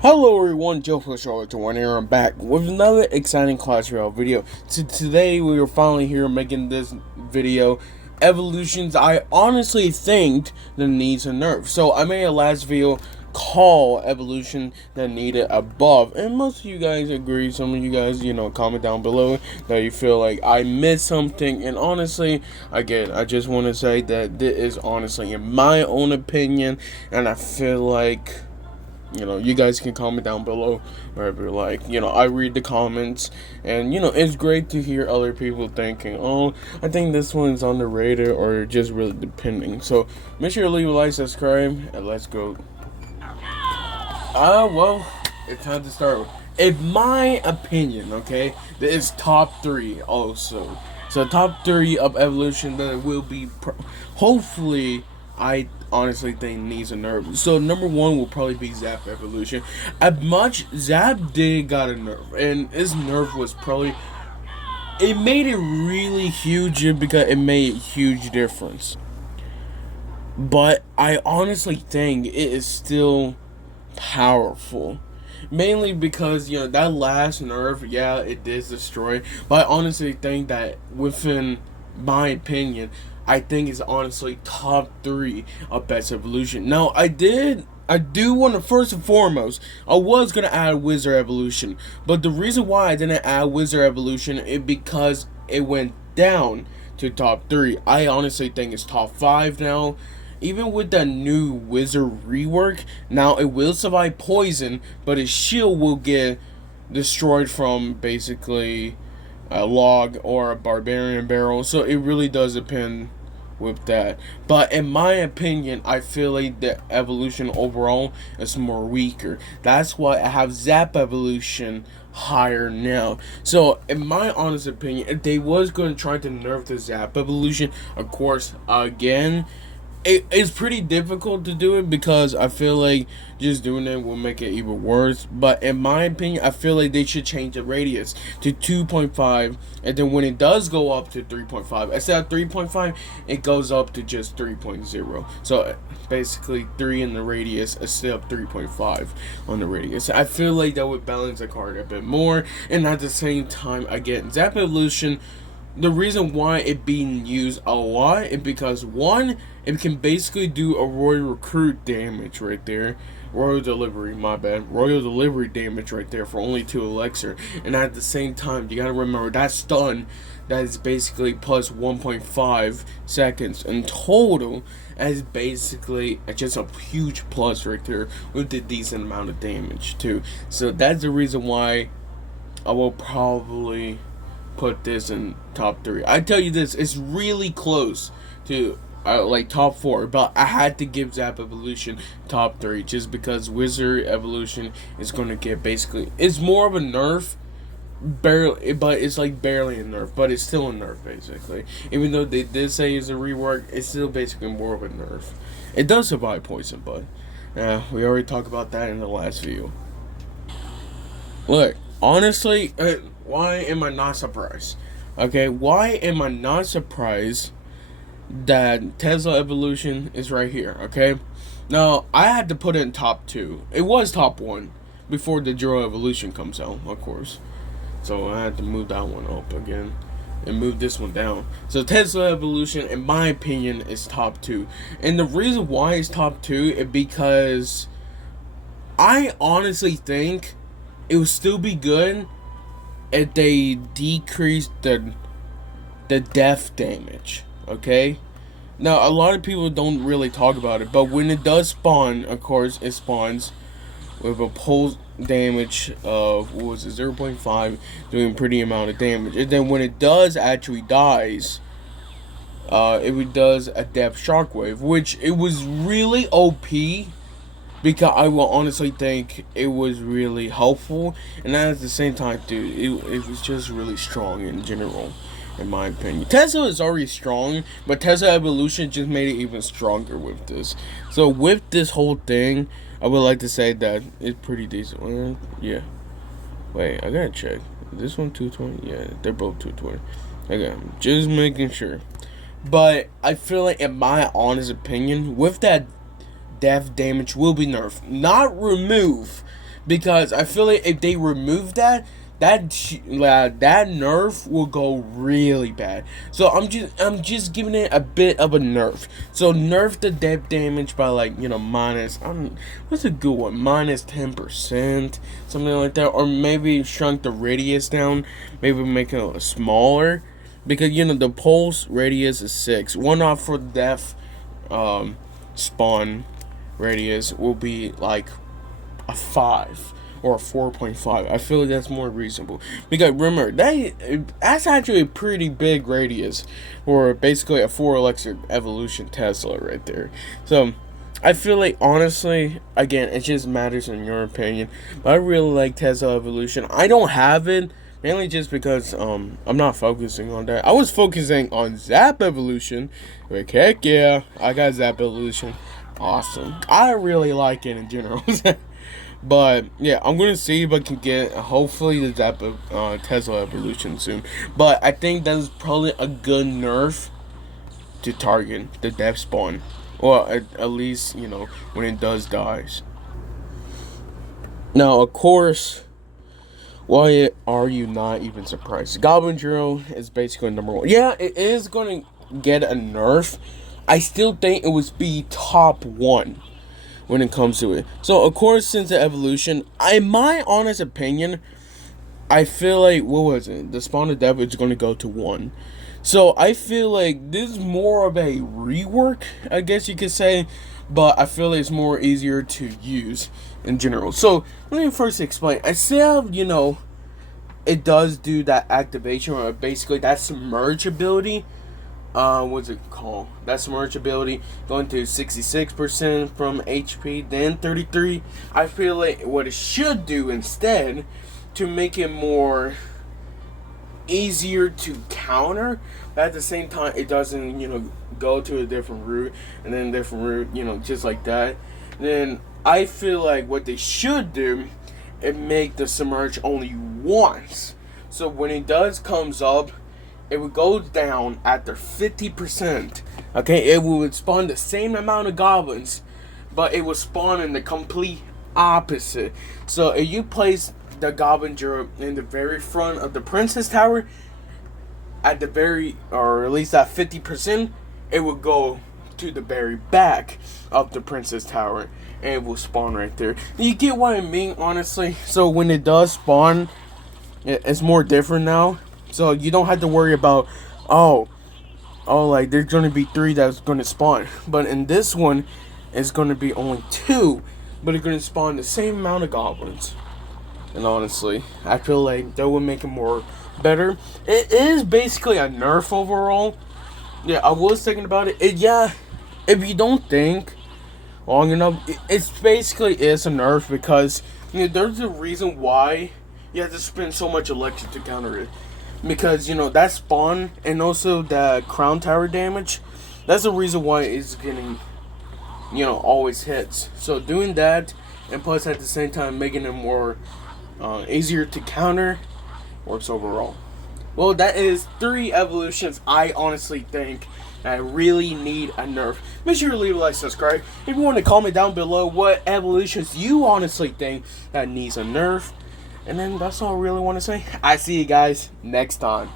Hello everyone, Joe for Charlotte here. I'm back with another exciting Clash Royale video. So today we are finally here making this video. Evolutions I honestly think that needs a nerf. So I made a last video called Evolution that needed a buff. And most of you guys agree, some of you guys, comment down below that you feel like I missed something. And honestly, again, I just want to say that this is honestly in my own opinion, and I feel like you guys can comment down below wherever you like. I read the comments, and it's great to hear other people thinking, oh, I think this one's underrated, or just really depending. So make sure to leave a like, subscribe, and let's go. Well, it's time to start. In my opinion, okay, this is top 3 also. So top 3 of evolution that will be hopefully, I honestly think needs a nerf. So number 1 will probably be Zap evolution. As much Zap did got a nerf, and his nerf was probably, it made it really huge because it made a huge difference. But I honestly think it is still powerful, mainly because that last nerf, yeah, it did destroy, but I honestly think that within my opinion, I think it's honestly top 3 of best evolution. Now I do want to, first and foremost, I was gonna add Wizard evolution, but the reason why I didn't add Wizard evolution is because it went down to top 3. I honestly think it's top 5 now. Even with the new Wizard rework, now it will survive poison, but its shield will get destroyed from basically a log or a barbarian barrel. So it really does depend with that. But in my opinion, I feel like the evolution overall is more weaker. That's why I have Zap evolution higher now. So in my honest opinion, if they was going to try to nerf the Zap evolution, of course, again, it's pretty difficult to do it because I feel like just doing it will make it even worse. But in my opinion, I feel like they should change the radius to 2.5, and then when it does go up to 3.5, instead of 3.5, it goes up to just 3.0. So basically 3 in the radius instead of 3.5 on the radius. I feel like that would balance the card a bit more, and at the same time, again, Zap evolution, the reason why it being used a lot is because, one, it can basically do a royal recruit damage right there. Royal delivery, my bad. Royal delivery damage right there for only 2 elixir. And at the same time, you gotta remember that stun, that is basically plus 1.5 seconds in total. That is basically just a huge plus right there with a decent amount of damage too. So that's the reason why I will probably put this in top 3. I tell you this, it's really close to like top 4, but I had to give Zap evolution top 3 just because Wizard evolution is going to get basically, it's more of a nerf, barely, but it's like barely a nerf, but it's still a nerf basically. Even though they did say it's a rework, it's still basically more of a nerf. It does survive poison, but we already talked about that in the last video. Look, honestly, why am I not surprised? Okay, why am I not surprised that Tesla evolution is right here? Okay, now I had to put it in top 2. It was top 1 before the Jiro evolution comes out, of course. So I had to move that one up again and move this one down. So Tesla evolution, in my opinion, is top 2. And the reason why it's top 2 is because I honestly think it would still be good if they decrease the death damage. Okay, now a lot of people don't really talk about it, but when it does spawn, of course it spawns with a pulse damage of, what was it, 0.5, doing pretty amount of damage, and then when it does actually dies, it does a depth shockwave, which it was really OP. Because I will honestly think it was really helpful, and at the same time, dude, it was just really strong in general, in my opinion. Tesla is already strong, but Tesla evolution just made it even stronger with this. So with this whole thing, I would like to say that it's pretty decent. Yeah. Wait, I gotta check. This one 220? Yeah, they're both 220. Okay, just making sure. But I feel like, in my honest opinion, with that death damage will be nerfed, not removed, because I feel like if they remove that, that nerf will go really bad. So I'm just giving it a bit of a nerf. So nerf the depth damage by like minus what's a good one, minus 10%, something like that, or maybe shrunk the radius down, maybe make it smaller, because the pulse radius is 6. One off for the depth spawn radius will be like a 5 or a 4.5. I feel like that's more reasonable, because remember that's actually a pretty big radius for basically a 4 electric evolution Tesla right there. So I feel like, honestly, again, it just matters in your opinion, but I really like Tesla evolution. I don't have it mainly just because I'm not focusing on that. I was focusing on Zap evolution. Like, heck yeah, I got Zap evolution. Awesome. I really like it in general. But yeah, I'm gonna see if I can get hopefully the Zap Tesla evolution soon. But I think that is probably a good nerf to target the depth spawn, or at least when it does dies. Now, of course, why are you not even surprised? Goblin Drill is basically number 1. Yeah, it is gonna get a nerf. I still think it would be top 1 when it comes to it. So of course, since the evolution, in my honest opinion, I feel like, what was it? The spawn of death is going to go to 1. So I feel like this is more of a rework, I guess you could say, but I feel like it's more easier to use in general. So let me first explain. I said, it does do that activation, or basically that submerge ability. What's it called? That submerge ability going to 66% from HP, then 33. I feel like what it should do instead, to make it more easier to counter, but at the same time it doesn't go to a different route and then different route, just like that. Then I feel like what they should do is make the submerge only once, so when it comes up, it would go down after 50%. Okay, it would spawn the same amount of goblins, but it would spawn in the complete opposite. So if you place the goblin drill in the very front of the princess tower, at the very, or at least at 50%, it would go to the very back of the princess tower, and it will spawn right there. You get what I mean, honestly? So when it does spawn, it's more different now. So you don't have to worry about, like there's going to be 3 that's going to spawn. But in this one, it's going to be only 2, but it's going to spawn the same amount of goblins. And honestly, I feel like that would make it more better. It is basically a nerf overall. Yeah, I was thinking about it. If you don't think long enough, it's basically is a nerf, because there's a reason why you have to spend so much electric to counter it. Because that spawn and also the crown tower damage, that's the reason why it's getting always hits. So doing that, and plus at the same time making it more easier to counter, works overall. Well, that is 3 evolutions I honestly think I really need a nerf. Make sure to leave a like, subscribe. If you want to comment down below what evolutions you honestly think that needs a nerf. And then that's all I really want to say. I see you guys next time.